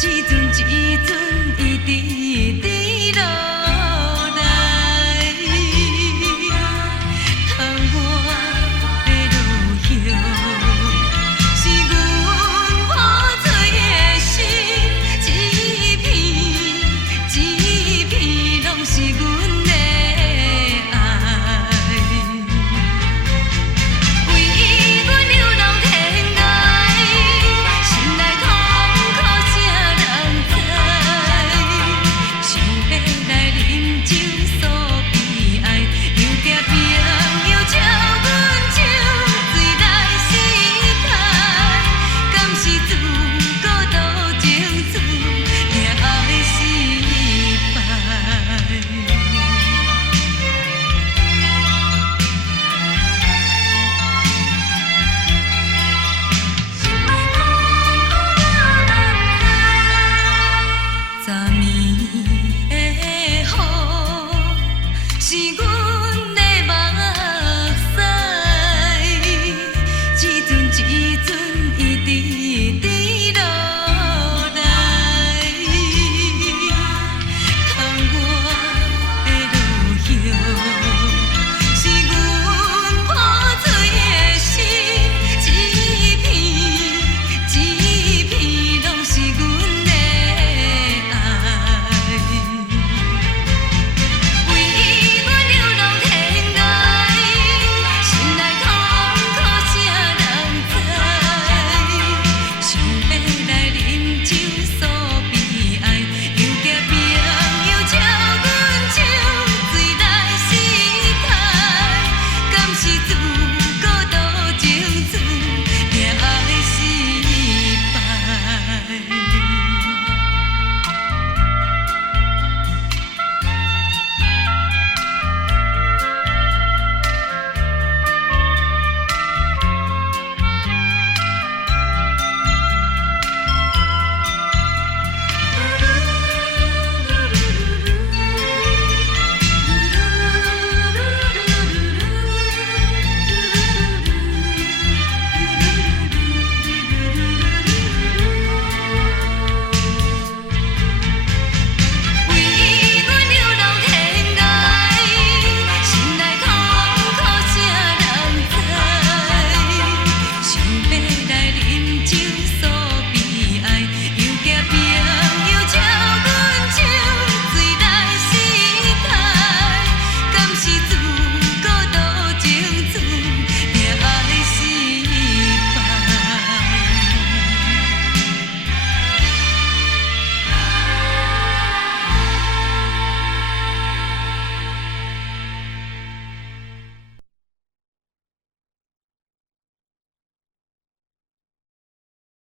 一阵一阵一直落来，窗外的落叶，是阮破碎的心，一片一片拢是阮的爱。为伊，阮流浪天涯，心内痛苦啥人知？想要来饮酒诉悲哀，又惊朋友笑阮酒醉来失态，敢是自古多情自命爱失败？昨暝的雨，是阮的目屎，一阵一阵一直落来，窗外的落叶，是阮破碎的心，一片一片拢是阮的爱。为伊，阮流浪天涯，心内痛苦啥人知？想要来饮酒。